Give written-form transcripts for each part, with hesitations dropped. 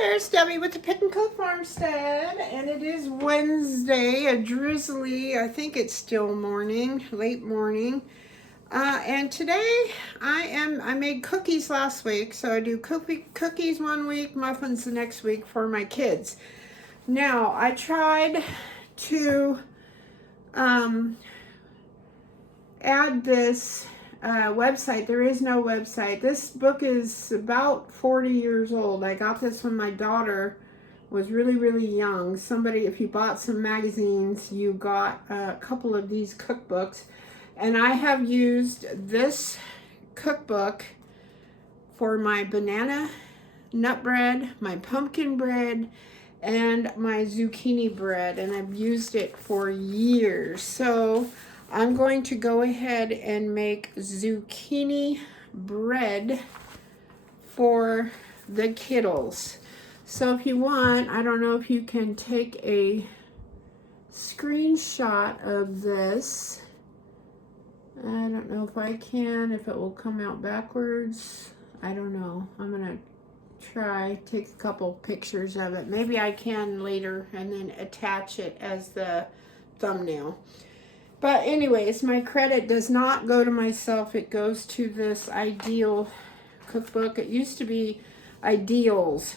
there, it's Debbie with the Pickin Farmstead, and it is Wednesday, a drizzly, I think it's still morning, late morning. And today I made cookies last week, so I do cookies one week, muffins the next week for my kids. Now, I tried to add this website. There is no website. This book is about 40 years old. I got this when my daughter was really young. Somebody, if you bought some magazines, you got a couple of these cookbooks. And I have used this cookbook for my banana nut bread, my pumpkin bread, and my zucchini bread. And I've used it for years. So I'm going to go ahead and make zucchini bread for the kiddos. So if you want, I don't know if you can take a screenshot of this. I don't know if I can, if it will come out backwards. I don't know. I'm going to try, take a couple pictures of it. Maybe I can later and then attach it as the thumbnail. But anyways, my credit does not go to myself. It goes to this Ideal cookbook. It used to be Ideals,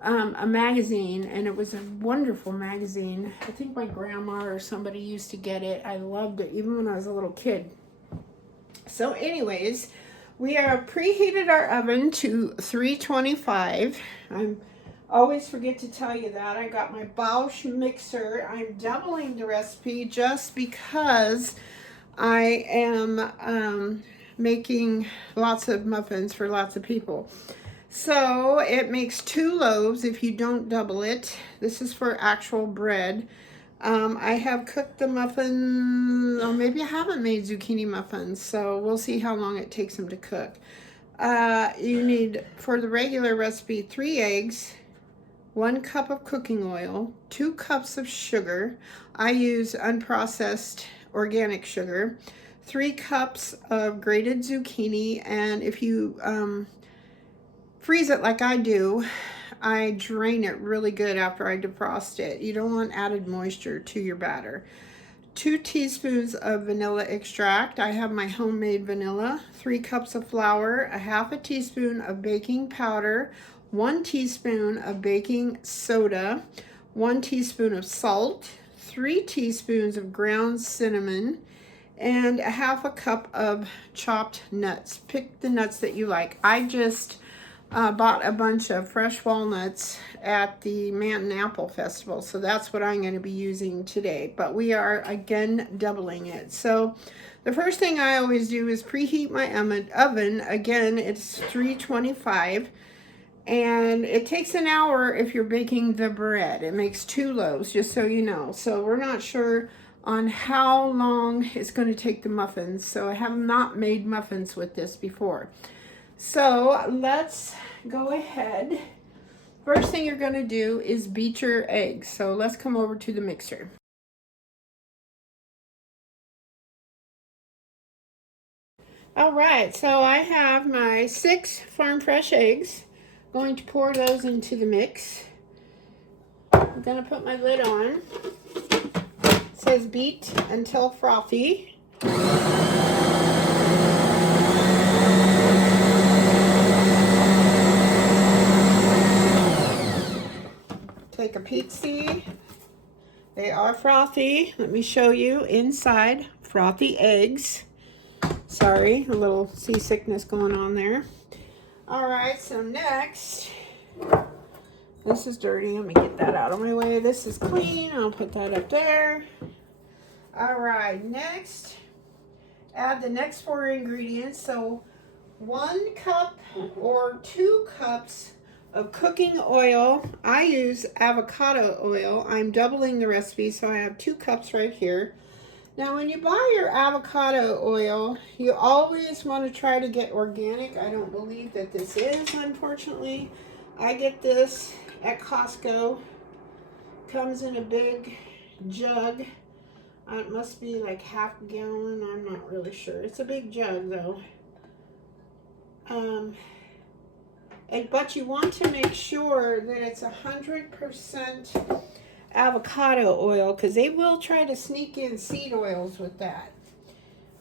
a magazine, and it was a wonderful magazine. I think my grandma or somebody used to get it. I loved it, even when I was a little kid. So anyways, we are preheated our oven to 325. I'm always forget to tell you that. I got my Bosch mixer. I'm doubling the recipe just because I am making lots of muffins for lots of people. So it makes 2 loaves if you don't double it. This is for actual bread. I have cooked the muffins, or maybe I haven't made zucchini muffins, so we'll see how long it takes them to cook. You need, for the regular recipe, 3 eggs, 1 cup of cooking oil, 2 cups of sugar. I use unprocessed organic sugar, 3 cups of grated zucchini, and if you freeze it like I do, I drain it really good after I defrost it. You don't want added moisture to your batter. 2 teaspoons of vanilla extract. I have my homemade vanilla. 3 cups of flour, a half a teaspoon of baking powder, 1 teaspoon of baking soda, 1 teaspoon of salt, 3 teaspoons of ground cinnamon, and a half a cup of chopped nuts. Pick the nuts that you like. I just bought a bunch of fresh walnuts at the Manton Apple Festival, so that's what I'm going to be using today. But we are again doubling it. So the first thing I always do is preheat my oven. Again, it's 325. And it takes an hour if you're baking the bread. It makes 2 loaves, just so you know. So we're not sure on how long it's going to take the muffins. So I have not made muffins with this before. So let's go ahead. First thing you're going to do is beat your eggs. So let's come over to the mixer. All right, so I have my 6 farm fresh eggs. Going to pour those into the mix. I'm going to put my lid on. It says beat until frothy. Take a peek, see. They are frothy. Let me show you inside. Frothy eggs. Sorry, a little seasickness going on there. Alright, so next, this is dirty. Let me get that out of my way. This is clean. I'll put that up there. Alright, next, add the next 4 ingredients. So 1 cup or 2 cups of cooking oil. I use avocado oil. I'm doubling the recipe, so I have 2 cups right here. Now, when you buy your avocado oil, you always want to try to get organic. I don't believe that this is, unfortunately. I get this at Costco. Comes in a big jug. It must be like half a gallon. I'm not really sure. It's a big jug, though. but you want to make sure that it's 100% avocado oil, because they will try to sneak in seed oils with that.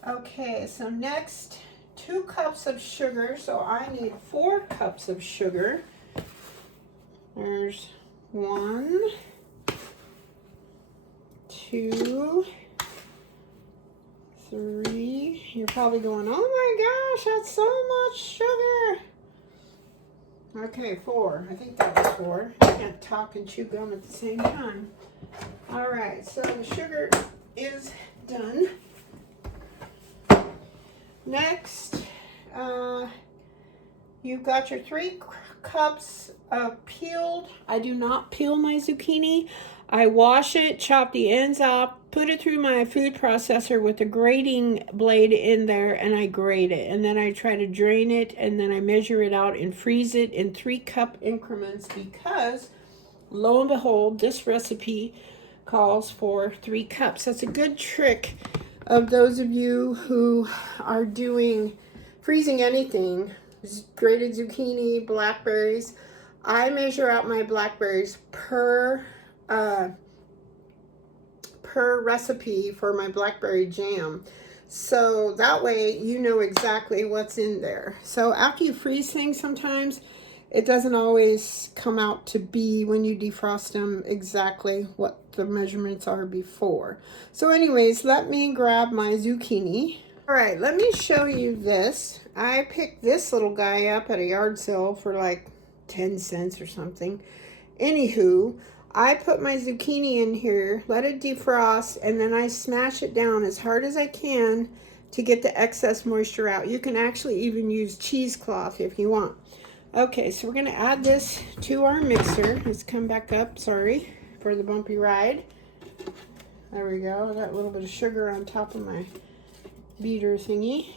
Okay, so next, 2 cups of sugar. So I need 4 cups of sugar. There's 1, 2, 3. You're probably going, oh my gosh, that's so much sugar. Okay, 4. I think that was 4. I can't talk and chew gum at the same time. All right, so the sugar is done. Next, you've got your 3 cups of peeled. I do not peel my zucchini. I wash it, chop the ends off, put it through my food processor with a grating blade in there, and I grate it. And then I try to drain it, and then I measure it out and freeze it in 3-cup increments, because lo and behold, this recipe calls for 3 cups. That's a good trick of those of you who are doing freezing anything, grated zucchini, blackberries. I measure out my blackberries per recipe for my blackberry jam, so that way you know exactly what's in there. So after you freeze things, sometimes it doesn't always come out to be, when you defrost them, exactly what the measurements are before. So anyways, let me grab my zucchini. All right, let me show you this. I picked this little guy up at a yard sale for like 10 cents or something. Anywho, I put my zucchini in here, let it defrost, and then I smash it down as hard as I can to get the excess moisture out. You can actually even use cheesecloth if you want. Okay, so we're going to add this to our mixer. Let's come back up, sorry for the bumpy ride. There we go, I got a little bit of sugar on top of my beater thingy.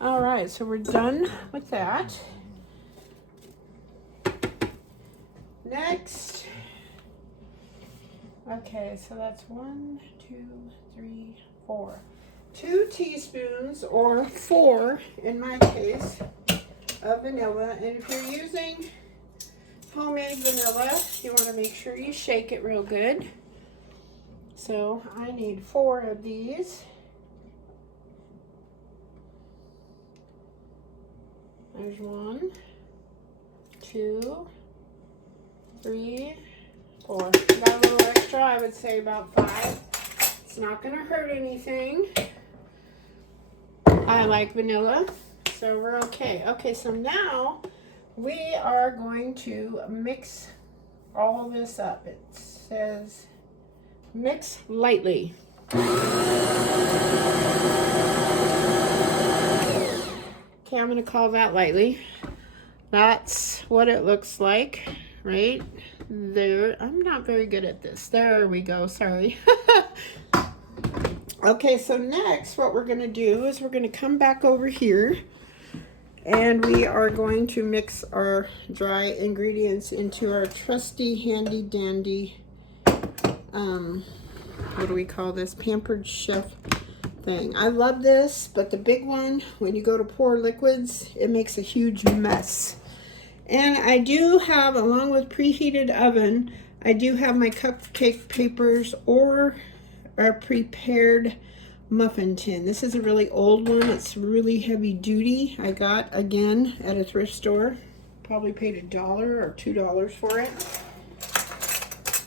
All right, so we're done with that. Next, okay, so that's 1, 2, 3, 4. 2 teaspoons, or 4 in my case, of vanilla. And if you're using homemade vanilla, you want to make sure you shake it real good. So I need 4 of these. There's 1, 2, 3, 4. Got a little extra, I would say about 5. It's not going to hurt anything. I like vanilla, so we're okay. Okay, so now we are going to mix all this up. It says mix lightly. Okay, I'm going to call that lightly. That's what it looks like right there. I'm not very good at this. There we go, sorry. Okay, so next what we're going to do is we're going to come back over here, and we are going to mix our dry ingredients into our trusty handy dandy what do we call this, Pampered Chef thing. I love this, but the big one, when you go to pour liquids, it makes a huge mess. And I do have, along with preheated oven, I do have my cupcake papers or a prepared muffin tin. This is a really old one. It's really heavy duty. I got, again, at a thrift store. Probably paid $1 or $2 for it.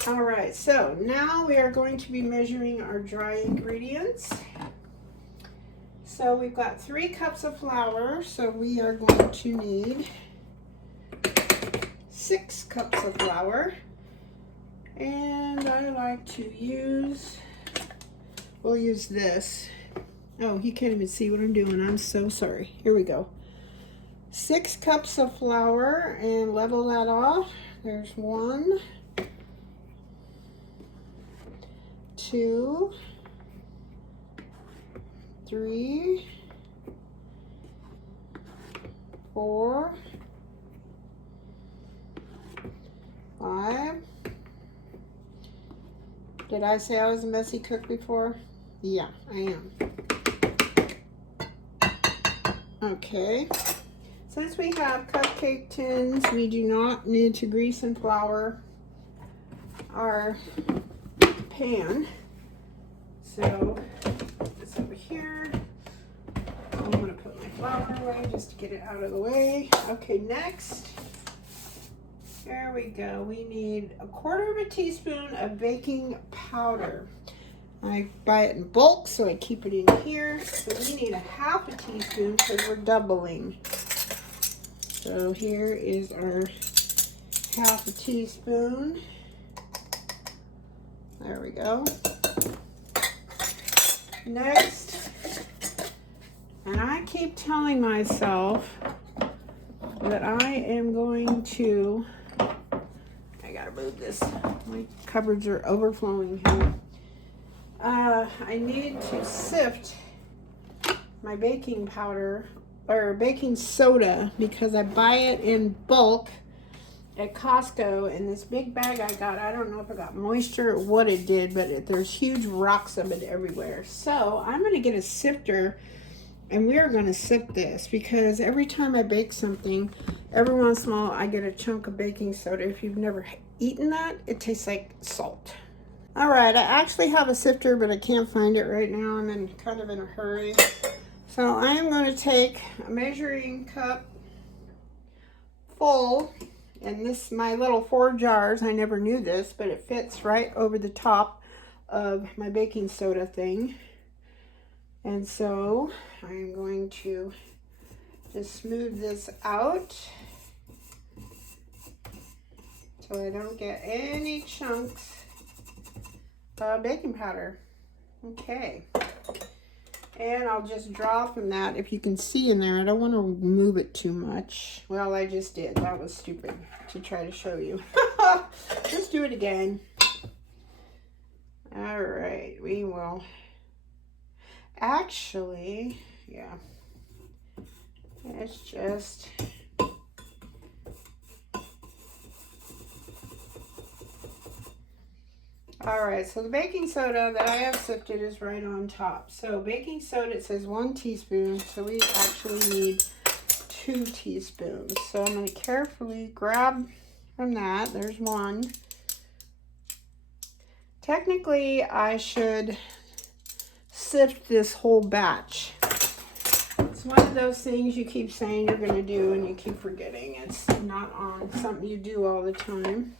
All right, so now we are going to be measuring our dry ingredients. So we've got 3 cups of flour, so we are going to need 6 cups of flour. And I like to use, we'll use this. Oh, you can't even see what I'm doing. I'm so sorry. Here we go. 6 cups of flour, and level that off. There's 1, 2, 3, 4, 5. Did I say I was a messy cook before? Yeah, I am. Okay. Since we have cupcake tins, we do not need to grease and flour our pan. So this over here. I'm going to put my flour away just to get it out of the way. Okay, next, there we go. We need 1/4 teaspoon of baking powder. I buy it in bulk, so I keep it in here. So we need 1/2 teaspoon because we're doubling. So here is our 1/2 teaspoon. There we go. Next, and I keep telling myself that I am going to, I gotta move this. My cupboards are overflowing here. I need to sift my baking powder or baking soda because I buy it in bulk at Costco, and this big bag I got, I don't know if it got moisture or what it did, but there's huge rocks of it everywhere. So I'm going to get a sifter, and we are going to sift this because every time I bake something, every once in a while I get a chunk of baking soda. If you've never eaten that, it tastes like salt. All right, I actually have a sifter, but I can't find it right now. I'm kind of in a hurry. So I am going to take a measuring cup full, and this, my little 4 jars, I never knew this, but it fits right over the top of my baking soda thing. And so I'm going to just smooth this out so I don't get any chunks of baking powder. Okay. And I'll just draw from that. If you can see in there, I don't want to move it too much. Well, I just did. That was stupid to try to show you. Let's do it again. All right, we will. Actually, yeah. It's just. All right, so the baking soda that I have sifted is right on top. So baking soda, it says 1 teaspoon, so we actually need 2 teaspoons. So I'm going to carefully grab from that. There's 1. Technically, I should sift this whole batch. It's one of those things you keep saying you're going to do and you keep forgetting. It's not on something you do all the time.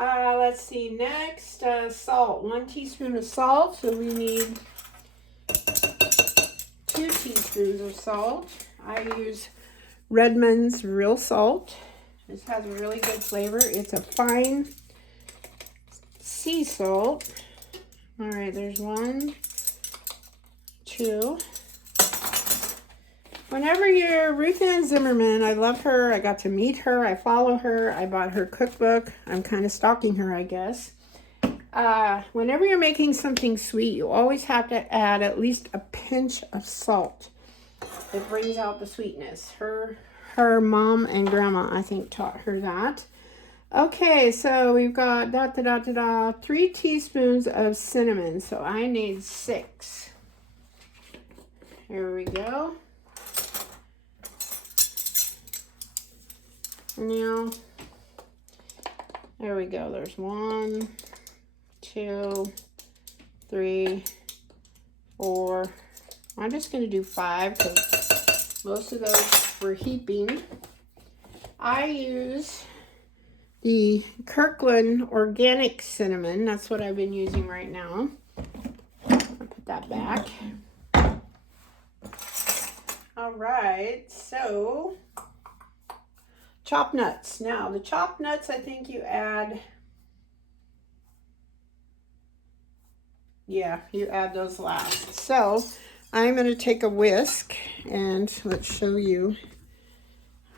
Let's see, next, salt. 1 teaspoon of salt, so we need 2 teaspoons of salt. I use Redmond's real salt. This has a really good flavor. It's a fine sea salt. All right, there's 1, 2. Whenever you're Ruth Ann Zimmerman, I love her. I got to meet her. I follow her. I bought her cookbook. I'm kind of stalking her, I guess. Whenever you're making something sweet, you always have to add at least a pinch of salt. It brings out the sweetness. Her mom and grandma, I think, taught her that. Okay, so we've got 3 teaspoons of cinnamon. So I need 6. Here we go. Now, there we go. There's 1, 2, 3, 4. I'm just going to do 5 because most of those were heaping. I use the Kirkland organic cinnamon. That's what I've been using right now. I'll put that back. All right, so chopped nuts. Now, the chopped nuts, I think you add, yeah, you add those last. So, I'm going to take a whisk and let's show you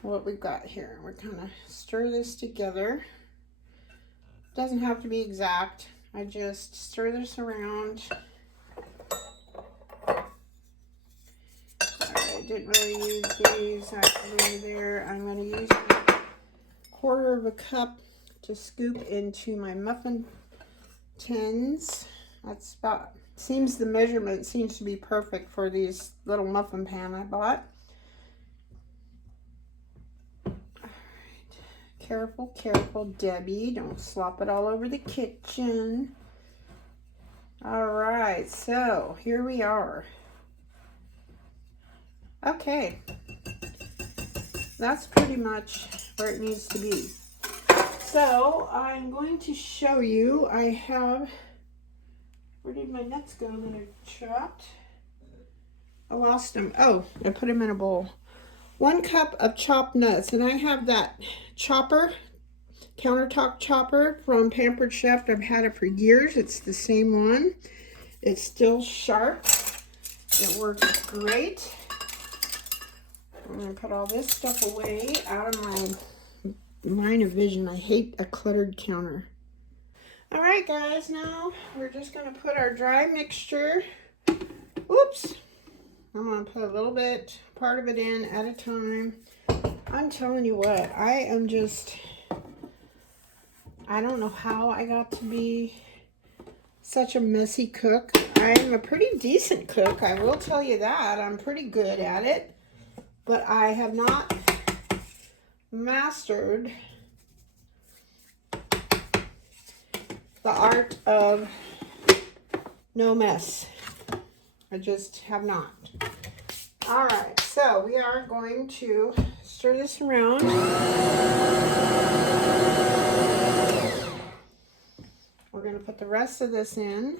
what we've got here. We're going to stir this together. Doesn't have to be exact. I just stir this around. I didn't really use these actually there. I'm going to use 1/4 cup to scoop into my muffin tins. That's about, seems the measurement seems to be perfect for these little muffin pan I bought. Careful, careful, Debbie. Don't slop it all over the kitchen. All right, so here we are. Okay. That's pretty much where it needs to be. So I'm going to show you, I have, where did my nuts go that I chopped? I lost them. Oh, I put them in a bowl. 1 cup of chopped nuts, and I have that chopper, countertop chopper from Pampered Chef. I've had it for years. It's the same one. It's still sharp. It works great. I'm going to put all this stuff away out of my line of vision. I hate a cluttered counter. All right, guys, now we're just going to put our dry mixture. Oops. I'm going to put a little bit, part of it in at a time. I'm telling you what, I don't know how I got to be such a messy cook. I'm a pretty decent cook, I will tell you that. I'm pretty good at it. But I have not mastered the art of no mess. I just have not. All right, so we are going to stir this around. We're going to put the rest of this in.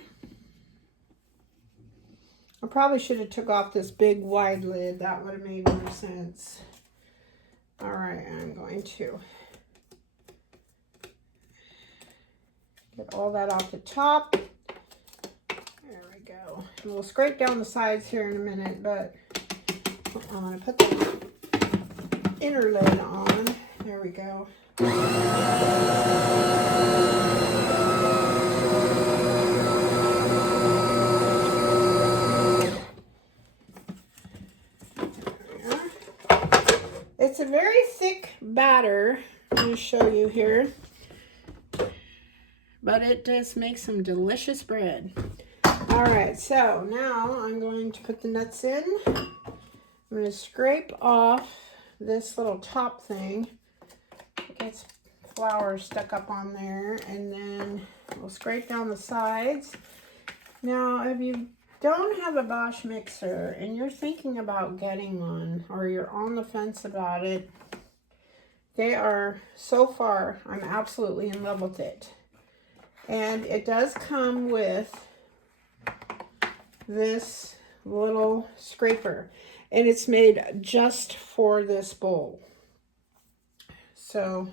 I probably should have took off this big wide lid. That would have made more sense. All right, I'm going to get all that off the top. There we go. And we'll scrape down the sides here in a minute, but I'm going to put the inner lid on. There we go. It's a very thick batter. I'm going to show you here. But it does make some delicious bread. All right, so now I'm going to put the nuts in. I'm going to scrape off this little top thing. It gets flour stuck up on there, and then we'll scrape down the sides. Now, if you don't have a Bosch mixer and you're thinking about getting one, or you're on the fence about it, they are, so far, I'm absolutely in love with it. And it does come with this little scraper, and it's made just for this bowl. So,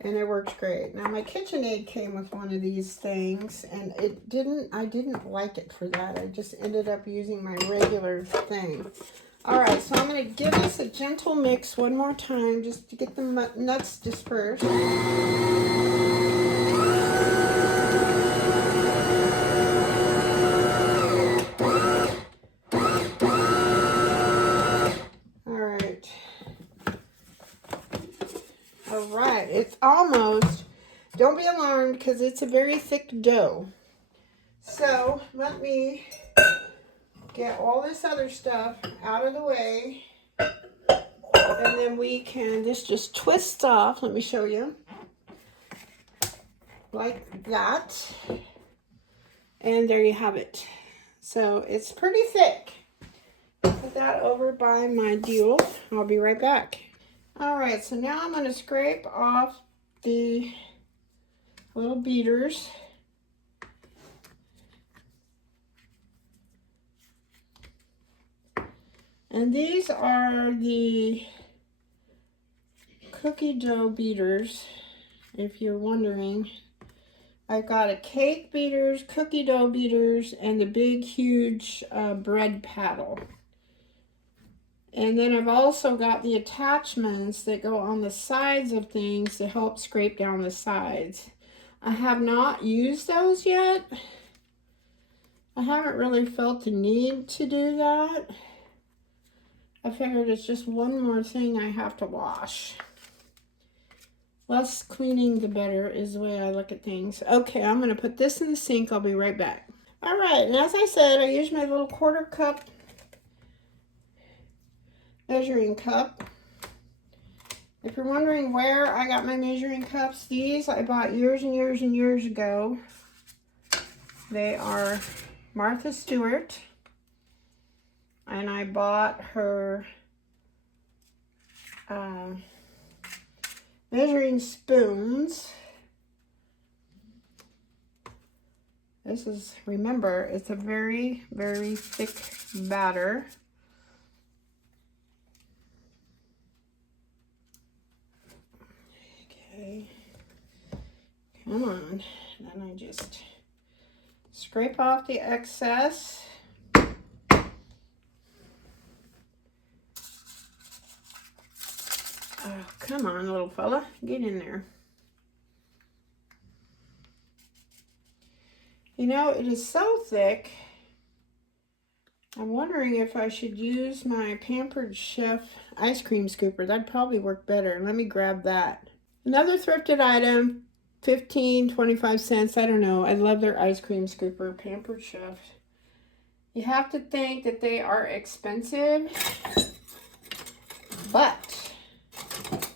and it works great. Now my KitchenAid came with one of these things, and I didn't like it for that. I just ended up using my regular thing. All right, so I'm going to give this a gentle mix one more time just to get the nuts dispersed. It's almost, don't be alarmed because it's a very thick dough. So let me get all this other stuff out of the way, and then we can, this just twists off. Let me show you. Like that. And there you have it. So it's pretty thick. Put that over by my deal. I'll be right back. All right, so now I'm going to scrape off the little beaters. And these are the cookie dough beaters, if you're wondering. I've got a cake beaters, cookie dough beaters, and the big, huge bread paddle. And then I've also got the attachments that go on the sides of things to help scrape down the sides. I have not used those yet. I haven't really felt the need to do that. I figured it's just one more thing I have to wash. Less cleaning, the better is the way I look at things. Okay, I'm going to put this in the sink. I'll be right back. All right, and as I said, I used my little 1/4 cup measuring cup If you're wondering where I got my measuring cups, these I bought years and years and years ago. They are Martha Stewart, and I bought her measuring spoons. This is, remember, it's a very, very thick batter. Okay, come on. Then I just scrape off the excess. Oh, come on, little fella, get in there. You know, it is so thick. I'm wondering if I should use my Pampered Chef ice cream scooper. That'd probably work better. Let me grab that. Another thrifted item, 15, 25 cents. I don't know. I love their ice cream scooper, Pampered Chef. You have to think that they are expensive, but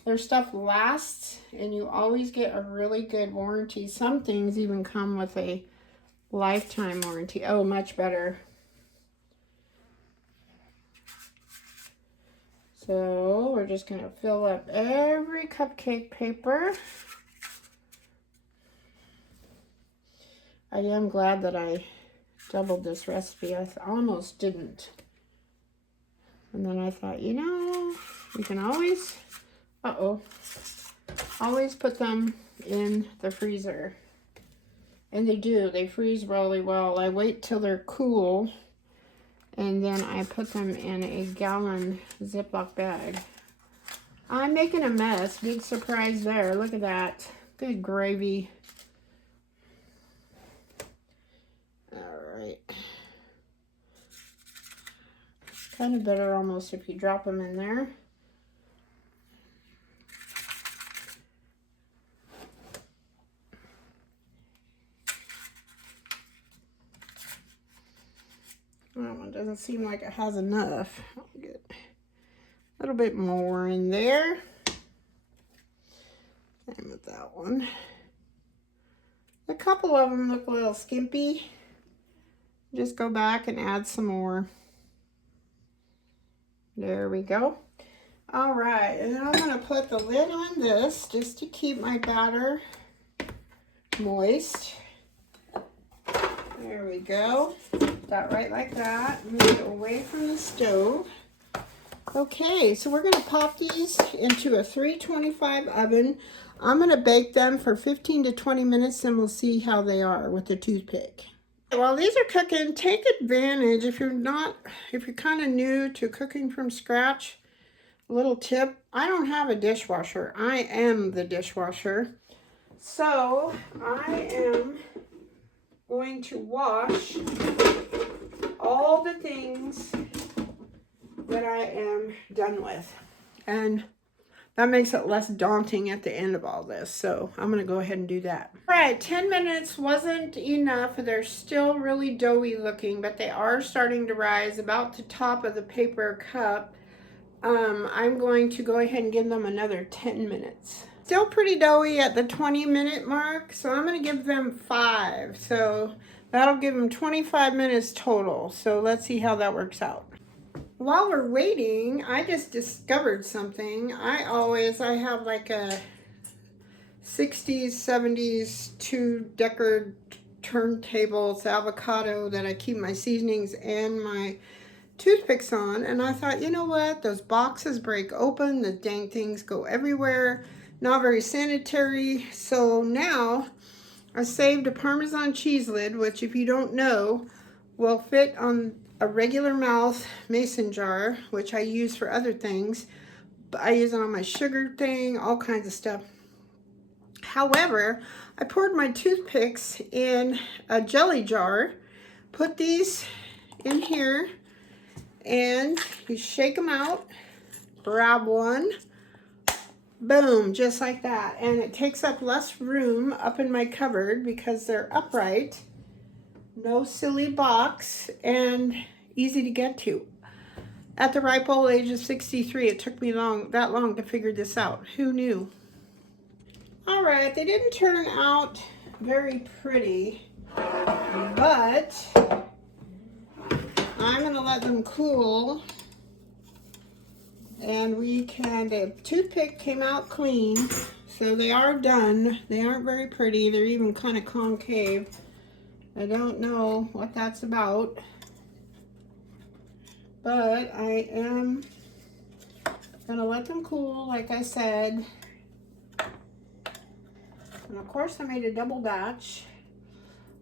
their stuff lasts, and you always get a really good warranty. Some things even come with a lifetime warranty. Oh, much better. So we're just going to fill up every cupcake paper. I am glad that I doubled this recipe. I almost didn't. And then I thought, you know, you can always, always put them in the freezer. And they do. They freeze really well. I wait till they're cool, and then I put them in a gallon Ziploc bag. I'm making a mess. Big surprise there. Look at that. Good gravy. All right. It's kind of better almost if you drop them in there. That one doesn't seem like it has enough. I'll get a little bit more in there. Same with that one. A couple of them look a little skimpy. Just go back and add some more. There we go. All right, and then I'm going to put the lid on this just to keep my batter moist. There we go. That right like that. Move it away from the stove. Okay, so we're going to pop these into a 325 oven. I'm going to bake them for 15 to 20 minutes, and we'll see how they are with the toothpick. While these are cooking, take advantage if you're kind of new to cooking from scratch. A little tip, I don't have a dishwasher. I am the dishwasher. So I am going to wash all the things that I am done with. And that makes it less daunting at the end of all this. So I'm going to go ahead and do that. All right, 10 minutes wasn't enough. They're still really doughy looking, but they are starting to rise about the top of the paper cup. I'm going to go ahead and give them another 10 minutes. Still pretty doughy at the 20-minute mark, so I'm going to give them 5. So that'll give them 25 minutes total. So let's see how that works out. While we're waiting, I just discovered something. I have like a 60s, 70s 2-decker turntables avocado that I keep my seasonings and my toothpicks on, and I thought, you know what, those boxes break open, the dang things go everywhere, not very sanitary. So now I saved a Parmesan cheese lid, which if you don't know will fit on a regular mouth mason jar, which I use for other things, but I use it on my sugar thing, all kinds of stuff. However, I poured my toothpicks in a jelly jar, put these in here, and you shake them out, grab one, boom, just like that. And it takes up less room up in my cupboard because they're upright, no silly box, and easy to get to. at the ripe old age of 63. It took me that long to figure this out. Who knew? All right, they didn't turn out very pretty, but I'm gonna let them cool, and the toothpick came out clean, so they are done. They aren't very pretty. They're even kind of concave. I don't know what that's about, but I am gonna let them cool, like I said. And of course I made a double batch.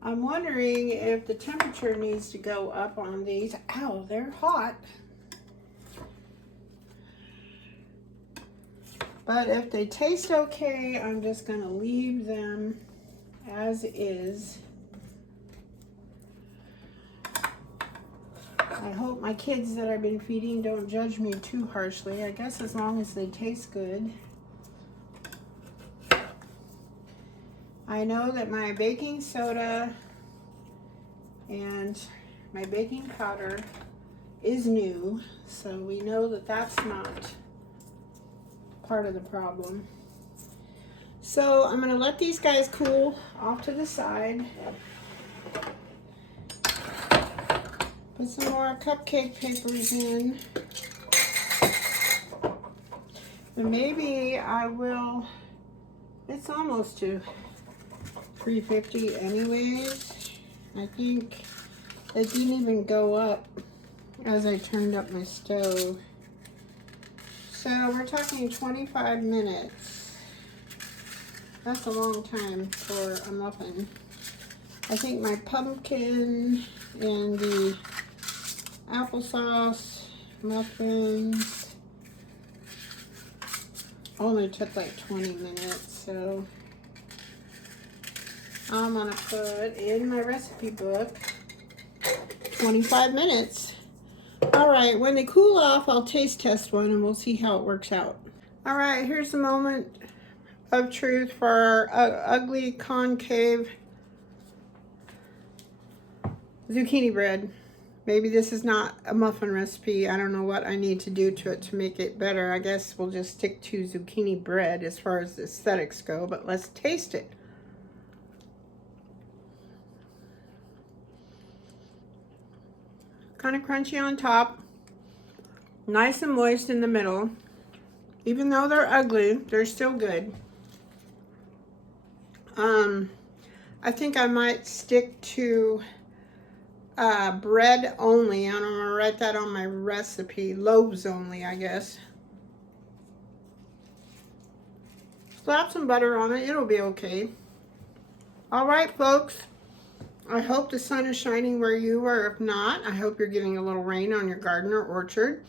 I'm wondering if the temperature needs to go up on these. Ow, they're hot. But if they taste okay, I'm just gonna leave them as is. I hope my kids that I've been feeding don't judge me too harshly. I guess as long as they taste good. I know that my baking soda and my baking powder is new, so we know that that's not part of the problem. So I'm going to let these guys cool off to the side. Put some more cupcake papers in. And maybe I will, it's almost to 350 anyways. I think it didn't even go up as I turned up my stove. So we're talking 25 minutes. That's a long time for a muffin. I think my pumpkin and the applesauce muffins only took like 20 minutes, so I'm gonna put in my recipe book 25 minutes. All right, when they cool off, I'll taste test one and we'll see how it works out. All right, here's the moment of truth for our ugly concave zucchini bread. Maybe this is not a muffin recipe. I don't know what I need to do to it to make it better. I guess we'll just stick to zucchini bread as far as the aesthetics go, but let's taste it. Kind of crunchy on top, nice and moist in the middle. Even though they're ugly, they're still good. I think I might stick to bread only. I'm gonna write that on my recipe. Loaves only, I guess. Slap some butter on it, it'll be okay. All right, folks. I hope the sun is shining where you are. If not, I hope you're getting a little rain on your garden or orchard.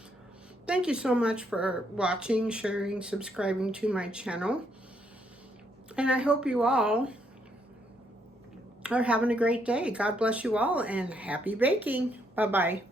Thank you so much for watching, sharing, subscribing to my channel. And I hope you all are having a great day. God bless you all and happy baking. Bye-bye.